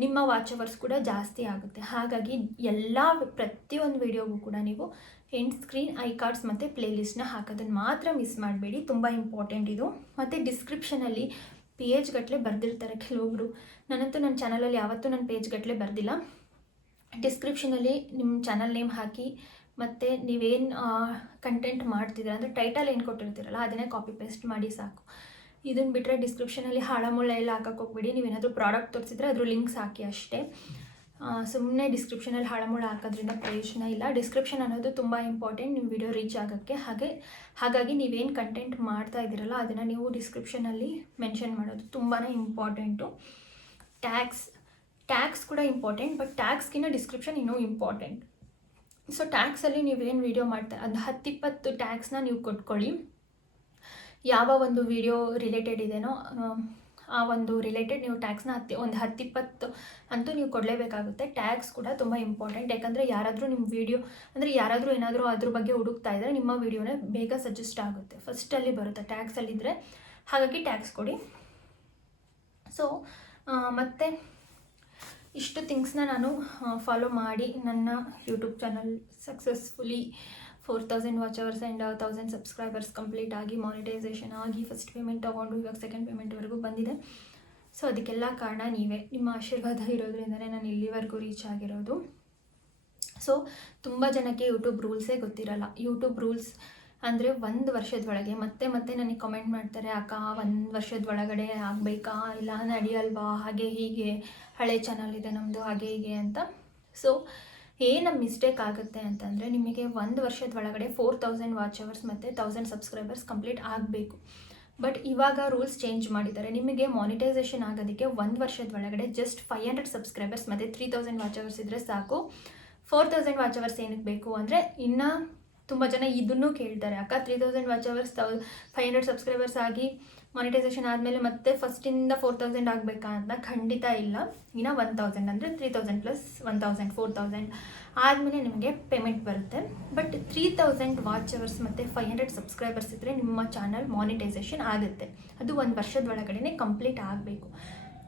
ನಿಮ್ಮ ವಾಚ್ ಅವರ್ಸ್ ಕೂಡ ಜಾಸ್ತಿ ಆಗುತ್ತೆ. ಹಾಗಾಗಿ ಎಲ್ಲ, ಪ್ರತಿಯೊಂದು ವಿಡಿಯೋಗೂ ಕೂಡ ನೀವು ಎಂಡ್ ಸ್ಕ್ರೀನ್ ಐ ಕಾರ್ಡ್ಸ್ ಮತ್ತು ಪ್ಲೇ ಲಿಸ್ಟ್ನ ಹಾಕೋದನ್ನು ಮಾತ್ರ ಮಿಸ್ ಮಾಡಬೇಡಿ. ತುಂಬ ಇಂಪಾರ್ಟೆಂಟ್ ಇದು. ಮತ್ತು ಡಿಸ್ಕ್ರಿಪ್ಷನಲ್ಲಿ ಪೇಜ್ ಗಟ್ಟಲೆ ಬರೆದಿರ್ತಾರೆ ಕೆಲವೊಬ್ಬರು ನನ್ನಂತೂ ನನ್ನ ಚಾನಲಲ್ಲಿ ಯಾವತ್ತೂ ನನ್ನ ಪೇಜ್ ಗಟ್ಟಲೆ ಬರೆದಿಲ್ಲ. ಡಿಸ್ಕ್ರಿಪ್ಷನಲ್ಲಿ ನಿಮ್ಮ ಚಾನಲ್ ನೇಮ್ ಹಾಕಿ ಮತ್ತು ನೀವೇನು ಕಂಟೆಂಟ್ ಮಾಡ್ತಿದ್ದೀರ, ಅಂದರೆ ಟೈಟಲ್ ಏನು ಕೊಟ್ಟಿರ್ತೀರಲ್ಲ, ಅದನ್ನೇ ಕಾಪಿ ಪೇಸ್ಟ್ ಮಾಡಿ ಸಾಕು. ಇದನ್ನು ಬಿಟ್ಟರೆ ಡಿಸ್ಕ್ರಿಪ್ಷನಲ್ಲಿ ಹಾಳಮುಳ್ಳ ಎಲ್ಲ ಹಾಕೋಕೆ ಹೋಗ್ಬಿಡಿ. ನೀವೇನಾದರೂ ಪ್ರಾಡಕ್ಟ್ ತೋರಿಸಿದ್ರೆ ಅದ್ರ ಲಿಂಕ್ಸ್ ಹಾಕಿ ಅಷ್ಟೇ. ಸುಮ್ಮನೆ ಡಿಸ್ಕ್ರಿಪ್ಷನಲ್ಲಿ ಹಾಳಮೂಳ ಹಾಕೋದ್ರಿಂದ ಪ್ರಯೋಜನ ಇಲ್ಲ. ಡಿಸ್ಕ್ರಿಪ್ಷನ್ ಅನ್ನೋದು ತುಂಬ ಇಂಪಾರ್ಟೆಂಟ್ ನಿಮ್ಮ ವಿಡಿಯೋ ರೀಚ್ ಆಗೋಕ್ಕೆ. ಹಾಗೆ, ಹಾಗಾಗಿ ನೀವೇನು ಕಂಟೆಂಟ್ ಮಾಡ್ತಾ ಇದ್ದೀರಲ್ಲ, ಅದನ್ನು ನೀವು ಡಿಸ್ಕ್ರಿಪ್ಷನಲ್ಲಿ ಮೆನ್ಷನ್ ಮಾಡೋದು ತುಂಬಾ ಇಂಪಾರ್ಟೆಂಟು ಟ್ಯಾಕ್ಸ್ ಟ್ಯಾಕ್ಸ್ ಕೂಡ ಇಂಪಾರ್ಟೆಂಟ್ ಬಟ್ ಟ್ಯಾಕ್ಸ್ಗಿಂತ ಡಿಸ್ಕ್ರಿಪ್ಷನ್ ಇನ್ನೂ ಇಂಪಾರ್ಟೆಂಟ್ ಸೊ ಟ್ಯಾಕ್ಸಲ್ಲಿ ನೀವೇನು ವೀಡಿಯೋ ಮಾಡ್ತಾ, ಅದು ಹತ್ತಿಪ್ಪತ್ತು ಟ್ಯಾಕ್ಸ್ನ ನೀವು ಕೊಟ್ಕೊಳ್ಳಿ. ಯಾವ ಒಂದು ವಿಡಿಯೋ ರಿಲೇಟೆಡ್ ಇದೆನೋ, ಆ ಒಂದು ರಿಲೇಟೆಡ್ ನೀವು ಟ್ಯಾಕ್ಸ್ನ ಹತ್ತಿ, ಒಂದು ಹತ್ತಿಪ್ಪತ್ತು ಅಂತೂ ನೀವು ಕೊಡಲೇಬೇಕಾಗುತ್ತೆ. ಟ್ಯಾಕ್ಸ್ ಕೂಡ ತುಂಬ ಇಂಪಾರ್ಟೆಂಟ್ ಯಾಕಂದರೆ ಯಾರಾದರೂ ನಿಮ್ಮ ವಿಡಿಯೋ ಅಂದರೆ ಯಾರಾದರೂ ಏನಾದರೂ ಅದ್ರ ಬಗ್ಗೆ ಹುಡುಕ್ತಾ ಇದ್ದರೆ ನಿಮ್ಮ ವೀಡಿಯೋನೇ ಬೇಗ ಸಜೆಸ್ಟ್ ಆಗುತ್ತೆ. ಫಸ್ಟಲ್ಲಿ ಬರುತ್ತೆ ಟ್ಯಾಕ್ಸಲ್ಲಿದ್ದರೆ ಹಾಗಾಗಿ ಟ್ಯಾಕ್ಸ್ ಕೊಡಿ. ಸೊ ಮತ್ತು ಇಷ್ಟು ಥಿಂಗ್ಸ್ನ ನಾನು ಫಾಲೋ ಮಾಡಿ ನನ್ನ YouTube channel successfully four thousand watch hours and thousand subscribers complete ಆಗಿ ಮಾನಿಟೈಸೇಷನ್ ಆಗಿ ಫಸ್ಟ್ ಪೇಮೆಂಟ್ ತೊಗೊಂಡು ಇವಾಗ ಸೆಕೆಂಡ್ ಪೇಮೆಂಟ್ವರೆಗೂ ಬಂದಿದೆ. ಸೊ ಅದಕ್ಕೆಲ್ಲ ಕಾರಣ ನೀವೇ. ನಿಮ್ಮ ಆಶೀರ್ವಾದ ಇರೋದ್ರಿಂದನೇ ನಾನು ಇಲ್ಲಿವರೆಗೂ ರೀಚ್ ಆಗಿರೋದು. ಸೊ ತುಂಬ ಜನಕ್ಕೆ ಯೂಟ್ಯೂಬ್ ರೂಲ್ಸೇ ಗೊತ್ತಿರಲ್ಲ. ಯೂಟ್ಯೂಬ್ ರೂಲ್ಸ್ ಅಂದರೆ ಒಂದು ವರ್ಷದೊಳಗೆ ಮತ್ತೆ ಮತ್ತೆ ನನಗೆ ಕಮೆಂಟ್ ಮಾಡ್ತಾರೆ, ಅಕ್ಕ, ಒಂದು ವರ್ಷದ ಒಳಗಡೆ ಆಗಬೇಕಾ? ಇಲ್ಲ, ನಡೆಯಲ್ವಾ? ಹಾಗೆ ಹೀಗೆ, ಹಳೆ ಚಾನಲ್ ಇದೆ ನಮ್ಮದು ಹಾಗೆ ಹೀಗೆ ಅಂತ. ಸೊ ಏನು ಮಿಸ್ಟೇಕ್ ಆಗುತ್ತೆ ಅಂತಂದರೆ ನಿಮಗೆ ಒಂದು ವರ್ಷದ ಒಳಗಡೆ ಫೋರ್ ತೌಸಂಡ್ ವಾಚ್ ಅವರ್ಸ್ ಮತ್ತು ತೌಸಂಡ್ ಸಬ್ಸ್ಕ್ರೈಬರ್ಸ್ ಕಂಪ್ಲೀಟ್ ಆಗಬೇಕು. ಬಟ್ ಇವಾಗ ರೂಲ್ಸ್ ಚೇಂಜ್ ಮಾಡಿದ್ದಾರೆ. ನಿಮಗೆ ಮಾನಿಟೈಸೇಷನ್ ಆಗೋದಕ್ಕೆ ಒಂದು ವರ್ಷದ ಒಳಗಡೆ ಜಸ್ಟ್ ಫೈವ್ ಹಂಡ್ರೆಡ್ ಸಬ್ಸ್ಕ್ರೈಬರ್ಸ್ ಮತ್ತು ತ್ರೀ ತೌಸಂಡ್ ವಾಚ್ ಅವರ್ಸ್ ಇದ್ದರೆ ಸಾಕು. ಫೋರ್ ತೌಸಂಡ್ ವಾಚ್ ಅವರ್ಸ್ ಏನಕ್ಕೆ ಬೇಕು ಅಂದರೆ ಇನ್ನೂ ತುಂಬ ಜನ ಇದನ್ನು ಕೇಳ್ತಾರೆ. ಅಕ್ಕ ತ್ರೀ ತೌಸಂಡ್ ವಾಚ್ ಅವರ್ಸ್ ತೌ ಫೈವ್ ಹಂಡ್ರೆಡ್ ಸಬ್ಸ್ಕ್ರೈಬರ್ಸ್ ಆಗಿ ಮಾನಿಟೈಸೇಷನ್ ಆದಮೇಲೆ ಮತ್ತೆ ಫಸ್ಟಿಂದ ಫೋರ್ ತೌಸಂಡ್ ಆಗಬೇಕಾ ಅಂತ ಖಂಡಿತ ಇಲ್ಲ. ಇನ್ನು ಒನ್ ತೌಸಂಡ್ ಅಂದರೆ three thousand plus one thousand four thousand ಆದಮೇಲೆ ನಿಮಗೆ ಪೇಮೆಂಟ್ ಬರುತ್ತೆ. But three thousand watch hours ಮತ್ತು ಫೈವ್ ಹಂಡ್ರೆಡ್ ಸಬ್ಸ್ಕ್ರೈಬರ್ಸ್ ಇದ್ದರೆ ನಿಮ್ಮ ಚಾನಲ್ ಮಾನಿಟೈಸೇಷನ್ ಆಗುತ್ತೆ. ಅದು ಒಂದು ವರ್ಷದ ಒಳಗಡೆ ಕಂಪ್ಲೀಟ್ ಆಗಬೇಕು.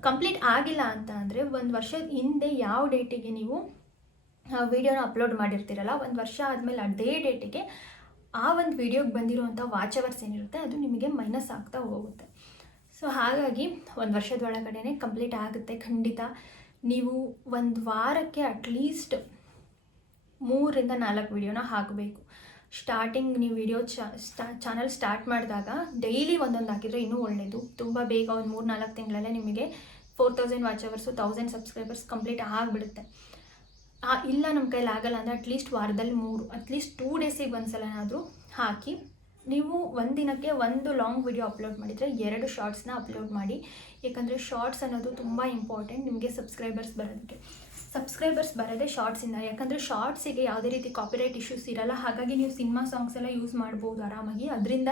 ಕಂಪ್ಲೀಟ್ ಆಗಿಲ್ಲ ಅಂತ ಅಂದರೆ ಒಂದು ವರ್ಷದ ಹಿಂದೆ ಯಾವ ಡೇಟಿಗೆ ನೀವು ವಿಡಿಯೋನ ಅಪ್ಲೋಡ್ ಮಾಡಿರ್ತೀರಲ್ಲ, ಒಂದು ವರ್ಷ ಆದಮೇಲೆ ಅದೇ ಡೇಟಿಗೆ ಆ ಒಂದು ವಿಡಿಯೋಗೆ ಬಂದಿರುವಂಥ ವಾಚ್ ಅವರ್ಸ್ ಏನಿರುತ್ತೆ, ಅದು ನಿಮಗೆ ಮೈನಸ್ ಆಗ್ತಾ ಹೋಗುತ್ತೆ. ಸೊ ಹಾಗಾಗಿ ಒಂದು ವರ್ಷದ ಒಳಗಡೆ ಕಂಪ್ಲೀಟ್ ಆಗುತ್ತೆ ಖಂಡಿತ. ನೀವು ಒಂದು ವಾರಕ್ಕೆ ಅಟ್ಲೀಸ್ಟ್ ಮೂರರಿಂದ ನಾಲ್ಕು ವಿಡಿಯೋನ ಹಾಕಬೇಕು. ಸ್ಟಾರ್ಟಿಂಗ್ ನೀವು ವಿಡಿಯೋ ಚಾನಲ್ ಸ್ಟಾರ್ಟ್ ಮಾಡಿದಾಗ ಡೈಲಿ ಒಂದೊಂದು ಹಾಕಿದರೆ ಇನ್ನೂ ಒಳ್ಳೆಯದು ತುಂಬ ಬೇಗ ಒಂದು ಮೂರು ನಾಲ್ಕು ತಿಂಗಳಲ್ಲೇ ನಿಮಗೆ four thousand watch hours thousand subscribers complete ಆಗಿಬಿಡುತ್ತೆ. ಇಲ್ಲ ನಮ್ಮ ಕೈಲಿ ಆಗಲ್ಲ ಅಂದರೆ ಅಟ್ಲೀಸ್ಟ್ ವಾರದಲ್ಲಿ ಮೂರು ಅಟ್ಲೀಸ್ಟ್ ಟೂ ಡೇಸಿಗೆ ಒಂದು ಸಲನಾದರೂ ಹಾಕಿ. ನೀವು ಒಂದು ದಿನಕ್ಕೆ ಒಂದು ಲಾಂಗ್ ವಿಡಿಯೋ ಅಪ್ಲೋಡ್ ಮಾಡಿದರೆ ಎರಡು ಶಾರ್ಟ್ಸ್ನ ಅಪ್ಲೋಡ್ ಮಾಡಿ. ಏಕೆಂದರೆ ಶಾರ್ಟ್ಸ್ ಅನ್ನೋದು ತುಂಬ ಇಂಪಾರ್ಟೆಂಟ್ ನಿಮಗೆ ಸಬ್ಸ್ಕ್ರೈಬರ್ಸ್ ಬರೋದಕ್ಕೆ. ಸಬ್ಸ್ಕ್ರೈಬರ್ಸ್ ಬರೋದೇ ಶಾರ್ಟ್ಸಿಂದ ಯಾಕಂದರೆ ಶಾರ್ಟ್ಸಿಗೆ ಯಾವುದೇ ರೀತಿ ಕಾಪಿರೈಟ್ ಇಶ್ಯೂಸ್ ಇರಲ್ಲ. ಹಾಗಾಗಿ ನೀವು ಸಿನಿಮಾ ಸಾಂಗ್ಸ್ ಎಲ್ಲ ಯೂಸ್ ಮಾಡ್ಬೋದು ಆರಾಮಾಗಿ. ಅದರಿಂದ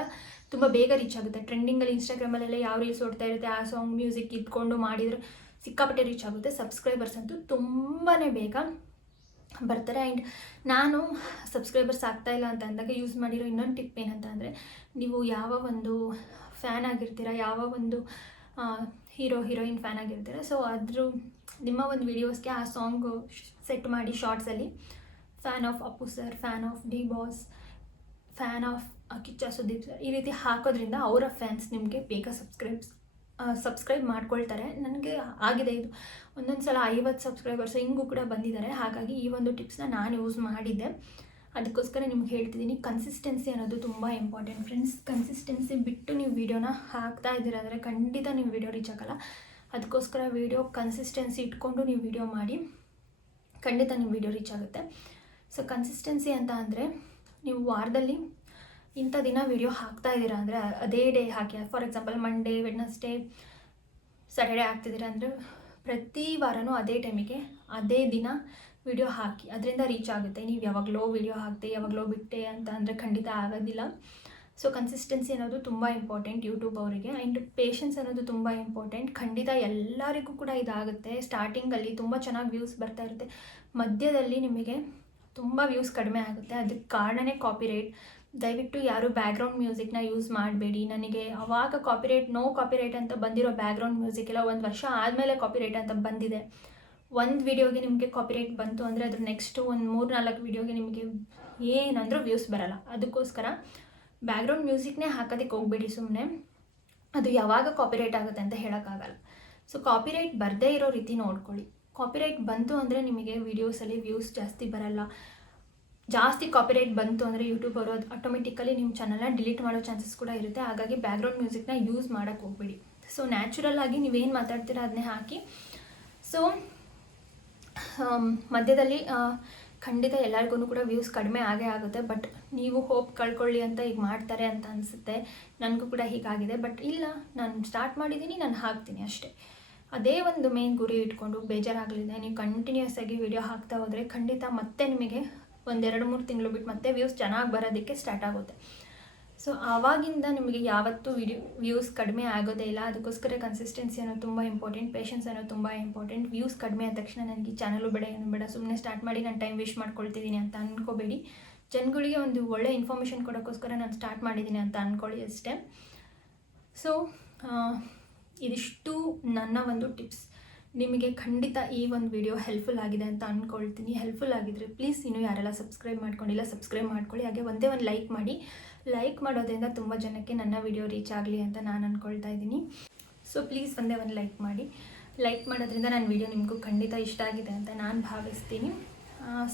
ತುಂಬ ಬೇಗ ರೀಚ್ ಆಗುತ್ತೆ. ಟ್ರೆಂಡಿಂಗಲ್ಲಿ ಇನ್ಸ್ಟಾಗ್ರಾಮಲ್ಲೆಲ್ಲ ಯಾವ ರೀಲ್ಸ್ ಓಡ್ತಾ ಇರುತ್ತೆ, ಆ ಸಾಂಗ್ ಮ್ಯೂಸಿಕ್ ಇಟ್ಕೊಂಡು ಮಾಡಿದರೆ ಸಿಕ್ಕಾಪಟ್ಟೆ ರೀಚ್ ಆಗುತ್ತೆ. ಸಬ್ಸ್ಕ್ರೈಬರ್ಸ್ ಅಂತೂ ತುಂಬಾ ಬೇಗ. ಬರ್ತಾರೆ. ಆ್ಯಂಡ್ ನಾನು ಸಬ್ಸ್ಕ್ರೈಬರ್ಸ್ ಆಗ್ತಾ ಇಲ್ಲ ಅಂತ ಅಂದಾಗ ಯೂಸ್ ಮಾಡಿರೋ ಇನ್ನೊಂದು ಟಿಪ್ ಏನಂತ ಅಂದರೆ, ನೀವು ಯಾವ ಒಂದು ಫ್ಯಾನ್ ಆಗಿರ್ತೀರ, ಯಾವ ಒಂದು ಹೀರೋ ಹೀರೋಯಿನ್ ಫ್ಯಾನ್ ಆಗಿರ್ತೀರ ಸೊ ಅದ್ರ ನಿಮ್ಮ ಒಂದು ವೀಡಿಯೋಸ್ಗೆ ಆ ಸಾಂಗ್ ಸೆಟ್ ಮಾಡಿ ಶಾರ್ಟ್ಸಲ್ಲಿ fan of Appu sir fan of D boss fan of Kichcha Sudeep sir ಈ ರೀತಿ ಹಾಕೋದ್ರಿಂದ ಅವರ ಫ್ಯಾನ್ಸ್ ನಿಮಗೆ ಬೇಗ ಸಬ್ಸ್ಕ್ರೈಬ್ಸ್ ಸಬ್ಸ್ಕ್ರೈಬ್ ಮಾಡ್ಕೊಳ್ತಾರೆ. ನನಗೆ ಆಗಿದೆ ಇದು. ಒಂದೊಂದು ಸಲ ಐವತ್ತು ಸಬ್ಸ್ಕ್ರೈಬರ್ಸ್ ಹಿಂಗೂ ಕೂಡ ಬಂದಿದ್ದಾರೆ. ಹಾಗಾಗಿ ಈ ಒಂದು ಟಿಪ್ಸ್ನ ನಾನು ಯೂಸ್ ಮಾಡಿದ್ದೆ. ಅದಕ್ಕೋಸ್ಕರ ನಿಮ್ಗೆ ಹೇಳ್ತಿದ್ದೀನಿ ಕನ್ಸಿಸ್ಟೆನ್ಸಿ ಅನ್ನೋದು ತುಂಬ ಇಂಪಾರ್ಟೆಂಟ್ ಫ್ರೆಂಡ್ಸ್ ಕನ್ಸಿಸ್ಟೆನ್ಸಿ ಬಿಟ್ಟು ನೀವು ವೀಡಿಯೋನ ಹಾಕ್ತಾ ಇದ್ದೀರ ಅಂದರೆ ಖಂಡಿತ ನೀವು ವೀಡಿಯೋ ರೀಚ್ ಆಗಲ್ಲ. ಅದಕ್ಕೋಸ್ಕರ ವೀಡಿಯೋ ಕನ್ಸಿಸ್ಟೆನ್ಸಿ ಇಟ್ಕೊಂಡು ನೀವು ವೀಡಿಯೋ ಮಾಡಿ, ಖಂಡಿತ ನಿಮ್ಮ ವೀಡಿಯೋ ರೀಚ್ ಆಗುತ್ತೆ. ಸೊ ಕನ್ಸಿಸ್ಟೆನ್ಸಿ ಅಂತ ಅಂದರೆ ನೀವು ವಾರದಲ್ಲಿ ಇಂಥ ದಿನ ವೀಡಿಯೋ ಹಾಕ್ತಾ ಇದ್ದೀರಾ ಅಂದರೆ ಅದೇ day hockey. For example Monday Wednesday Saturday ಹಾಕ್ತಿದ್ದೀರಾ ಅಂದರೆ ಪ್ರತಿ ವಾರನೂ ಅದೇ ಟೈಮಿಗೆ ಅದೇ ದಿನ ವಿಡಿಯೋ ಹಾಕಿ, ಅದರಿಂದ ರೀಚ್ ಆಗುತ್ತೆ. ನೀವು ಯಾವಾಗಲೋ ವಿಡಿಯೋ ಹಾಕ್ತೆ ಯಾವಾಗಲೋ ಬಿಟ್ಟೆ ಅಂತ ಅಂದರೆ ಖಂಡಿತ ಆಗೋದಿಲ್ಲ. ಸೊ ಕನ್ಸಿಸ್ಟೆನ್ಸಿ ಅನ್ನೋದು ತುಂಬ ಇಂಪಾರ್ಟೆಂಟ್ ಯೂಟ್ಯೂಬ್ ಅವರಿಗೆ ಆ್ಯಂಡ್ ಪೇಷನ್ಸ್ ಅನ್ನೋದು ತುಂಬ ಇಂಪಾರ್ಟೆಂಟ್ ಖಂಡಿತ ಎಲ್ಲರಿಗೂ ಕೂಡ ಇದಾಗುತ್ತೆ. ಸ್ಟಾರ್ಟಿಂಗಲ್ಲಿ ತುಂಬ ಚೆನ್ನಾಗಿ ವ್ಯೂಸ್ ಬರ್ತಾ ಇರುತ್ತೆ. ಮಧ್ಯದಲ್ಲಿ ನಿಮಗೆ ತುಂಬ ವ್ಯೂಸ್ ಕಡಿಮೆ ಆಗುತ್ತೆ. ಅದಕ್ಕೆ ಕಾರಣನೇ ಕಾಪಿರೈಟ್ ದಯವಿಟ್ಟು ಯಾರು ಬ್ಯಾಕ್ಗ್ರೌಂಡ್ ಮ್ಯೂಸಿಕ್ನ ಯೂಸ್ ಮಾಡಬೇಡಿ. ನನಗೆ ಅವಾಗ ಕಾಪಿರೈಟ್ ನೋ ಕಾಪಿರೈಟ್ ಅಂತ ಬಂದಿರೋ ಬ್ಯಾಕ್ಗ್ರೌಂಡ್ ಮ್ಯೂಸಿಕ್ ಎಲ್ಲ ಒಂದು ವರ್ಷ ಆದಮೇಲೆ ಕಾಪಿರೈಟ್ ಅಂತ ಬಂದಿದೆ. ಒಂದು ವಿಡಿಯೋಗೆ ನಿಮಗೆ ಕಾಪಿರೈಟ್ ಬಂತು ಅಂದರೆ ಅದ್ರ ನೆಕ್ಸ್ಟು ಒಂದು ಮೂರು ನಾಲ್ಕು ವಿಡಿಯೋಗೆ ನಿಮಗೆ ಏನಂದರೂ ವ್ಯೂಸ್ ಬರಲ್ಲ. ಅದಕ್ಕೋಸ್ಕರ ಬ್ಯಾಕ್ಗ್ರೌಂಡ್ ಮ್ಯೂಸಿಕ್ನೇ ಹಾಕೋದಕ್ಕೆ ಹೋಗ್ಬೇಡಿ ಸುಮ್ಮನೆ ಅದು ಯಾವಾಗ ಕಾಪಿರೈಟ್ ಆಗುತ್ತೆ ಅಂತ ಹೇಳೋಕ್ಕಾಗಲ್ಲ. ಸೊ ಕಾಪಿರೈಟ್ ಬರದೇ ಇರೋ ರೀತಿ ನೋಡ್ಕೊಳ್ಳಿ. ಕಾಪಿರೈಟ್ ಬಂತು ಅಂದರೆ ನಿಮಗೆ ವೀಡಿಯೋಸಲ್ಲಿ ವ್ಯೂಸ್ ಜಾಸ್ತಿ ಬರಲ್ಲ. ಜಾಸ್ತಿ ಕಾಪಿರೈಟ್ ಬಂತು ಅಂದರೆ ಯೂಟ್ಯೂಬ್ ಅವರು ಅದು ಆಟೋಮೆಟಿಕಲಿ ನಿಮ್ಮ ಚಾನಲ್ನ ಡಿಲೀಟ್ ಮಾಡೋ ಚಾನ್ಸಸ್ ಕೂಡ ಇರುತ್ತೆ. ಹಾಗಾಗಿ ಬ್ಯಾಕ್ಗ್ರೌಂಡ್ ಮ್ಯೂಸಿಕ್ನ ಯೂಸ್ ಮಾಡೋಕ್ಕೆ ಹೋಗ್ಬೇಡಿ. ಸೊ ನ್ಯಾಚುರಲ್ ಆಗಿ ನೀವೇನು ಮಾತಾಡ್ತೀರ ಅದನ್ನೇ ಹಾಕಿ. ಸೊ ಮಧ್ಯದಲ್ಲಿ ಖಂಡಿತ ಎಲ್ಲರಿಗೂ ಕೂಡ ವ್ಯೂಸ್ ಕಡಿಮೆ ಆಗೇ ಆಗುತ್ತೆ. ಬಟ್ ನೀವು ಹೋಪ್ ಕಳ್ಕೊಳ್ಳಿ ಅಂತ ಈಗ ಮಾಡ್ತಾರೆ ಅಂತ ಅನಿಸುತ್ತೆ. ನನಗೂ ಕೂಡ ಹೀಗಾಗಿದೆ. ಬಟ್ ಇಲ್ಲ, ನಾನು ಸ್ಟಾರ್ಟ್ ಮಾಡಿದ್ದೀನಿ ನಾನು ಹಾಕ್ತೀನಿ ಅಷ್ಟೇ. ಅದೇ ಒಂದು ಮೇನ್ ಗುರಿ ಇಟ್ಕೊಂಡು ಬೇಜಾರಾಗಲಿದೆ. ನೀವು ಕಂಟಿನ್ಯೂಸ್ ಆಗಿ ವಿಡಿಯೋ ಹಾಕ್ತಾ ಹೋದರೆ ಖಂಡಿತ ಮತ್ತೆ ನಿಮಗೆ ಒಂದೆರಡು ಮೂರು ತಿಂಗಳು ಬಿಟ್ಟು ಮತ್ತೆ ವ್ಯೂಸ್ ಚೆನ್ನಾಗಿ ಬರೋದಕ್ಕೆ ಸ್ಟಾರ್ಟ್ ಆಗುತ್ತೆ. ಸೊ ಆವಾಗಿಂದ ನಿಮಗೆ ಯಾವತ್ತೂ ವಿಡಿಯೋ ವ್ಯೂಸ್ ಕಡಿಮೆ ಆಗೋದೇ ಇಲ್ಲ. ಅದಕ್ಕೋಸ್ಕರ ಕನ್ಸಿಸ್ಟೆನ್ಸಿ ಅನ್ನೋದು ತುಂಬ ಇಂಪಾರ್ಟೆಂಟ್ ಪೇಷನ್ಸ್ ಅನ್ನೋದು ತುಂಬ ಇಂಪಾರ್ಟೆಂಟ್ ವ್ಯೂಸ್ ಕಡಿಮೆ ಆದ ತಕ್ಷಣ ನನಗೆ ಚಾನಲು ಬೇಡ, ಏನು ಬೇಡ ಸುಮ್ಮನೆ ಸ್ಟಾರ್ಟ್ ಮಾಡಿ ನಾನು ಟೈಮ್ ವೇಸ್ಟ್ ಮಾಡ್ಕೊಳ್ತಿದ್ದೀನಿ ಅಂತ ಅಂದ್ಕೋಬೇಡಿ ಜನಗಳಿಗೆ ಒಂದು ಒಳ್ಳೆ ಇನ್ಫಾರ್ಮೇಷನ್ ಕೊಡೋಕ್ಕೋಸ್ಕರ ನಾನು ಸ್ಟಾರ್ಟ್ ಮಾಡಿದ್ದೀನಿ ಅಂತ ಅಂದ್ಕೊಳ್ಳಿ ಅಷ್ಟೇ. ಸೊ ಇದಿಷ್ಟು ನನ್ನ ಒಂದು ಟಿಪ್ಸ್ ನಿಮಗೆ ಖಂಡಿತ ಈ ಒಂದು ವಿಡಿಯೋ ಹೆಲ್ಪ್ಫುಲ್ ಆಗಿದೆ ಅಂತ ಅಂದ್ಕೊಳ್ತೀನಿ ಹೆಲ್ಪ್ಫುಲ್ ಆಗಿದ್ರೆ ಪ್ಲೀಸ್ ಇನ್ನೂ ಯಾರೆಲ್ಲ ಸಬ್ಸ್ಕ್ರೈಬ್ ಮಾಡ್ಕೊಂಡಿಲ್ಲ ಸಬ್ಸ್ಕ್ರೈಬ್ ಮಾಡ್ಕೊಳ್ಳಿ. ಹಾಗೆ ಒಂದೇ ಒಂದು ಲೈಕ್ ಮಾಡಿ. ಲೈಕ್ ಮಾಡೋದ್ರಿಂದ ತುಂಬ ಜನಕ್ಕೆ ನನ್ನ ವಿಡಿಯೋ ರೀಚ್ ಆಗಲಿ ಅಂತ ನಾನು ಅಂದ್ಕೊಳ್ತಾ ಇದ್ದೀನಿ. ಸೊ ಪ್ಲೀಸ್ ಒಂದೇ ಒಂದು ಲೈಕ್ ಮಾಡಿ. ಲೈಕ್ ಮಾಡೋದ್ರಿಂದ ನನ್ನ ವಿಡಿಯೋ ನಿಮಗೂ ಖಂಡಿತ ಇಷ್ಟ ಆಗಿದೆ ಅಂತ ನಾನು ಭಾವಿಸ್ತೀನಿ.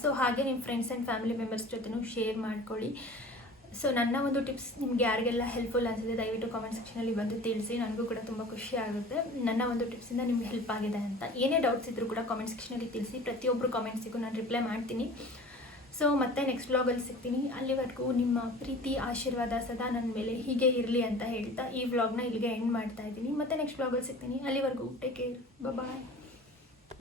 ಸೊ ಹಾಗೆ ನಿಮ್ಮ ಫ್ರೆಂಡ್ಸ್ ಆ್ಯಂಡ್ ಫ್ಯಾಮಿಲಿ ಮೆಂಬರ್ಸ್ ಜೊತೆನೂ ಶೇರ್ ಮಾಡ್ಕೊಳ್ಳಿ. ಸೊ ನನ್ನ ಒಂದು ಟಿಪ್ಸ್ ನಿಮ್ಗೆ ಯಾರಿಗೆಲ್ಲ ಹೆಲ್ಪ್ಫುಲ್ ಅನಿಸಿದೆ ದಯವಿಟ್ಟು ಕಾಮೆಂಟ್ ಸೆಕ್ಷನಲ್ಲಿ ಬಂದು ತಿಳಿಸಿ. ನನಗೂ ಕೂಡ ತುಂಬ ಖುಷಿ ಆಗುತ್ತೆ. ನನ್ನ ಒಂದು ಟಿಪ್ಸಿಂದ ನಿಮ್ಗೆ ಹೆಲ್ಪ್ ಆಗಿದೆ ಅಂತ. ಏನೇ ಡೌಟ್ಸ್ ಇದ್ದರೂ ಕೂಡ ಕಾಮೆಂಟ್ ಸೆಕ್ಷನಲ್ಲಿ ತಿಳಿಸಿ. ಪ್ರತಿಯೊಬ್ಬರು ಕಾಮೆಂಟ್ಸಿಗೂ ನಾನು ರಿಪ್ಲೈ ಮಾಡ್ತೀನಿ. ಸೊ ಮತ್ತೆ ನೆಕ್ಸ್ಟ್ ವ್ಲಾಗಲ್ಲಿ ಸಿಗ್ತೀನಿ. ಅಲ್ಲಿವರೆಗೂ ನಿಮ್ಮ ಪ್ರೀತಿ, ಆಶೀರ್ವಾದ ಸದಾ ನನ್ನ ಮೇಲೆ ಹೀಗೆ ಇರಲಿ ಅಂತ ಹೇಳ್ತಾ ಈ ವ್ಲಾಗ್ನ ಇಲ್ಲಿಗೆ ಎಂಡ್ ಮಾಡ್ತಾ ಇದ್ದೀನಿ. ಮತ್ತೆ ನೆಕ್ಸ್ಟ್ ವ್ಲಾಗಲ್ಲಿ ಸಿಗ್ತೀನಿ. ಅಲ್ಲಿವರೆಗೂ ಟೇಕ್ ಕೇರ್ ಬಾಯ್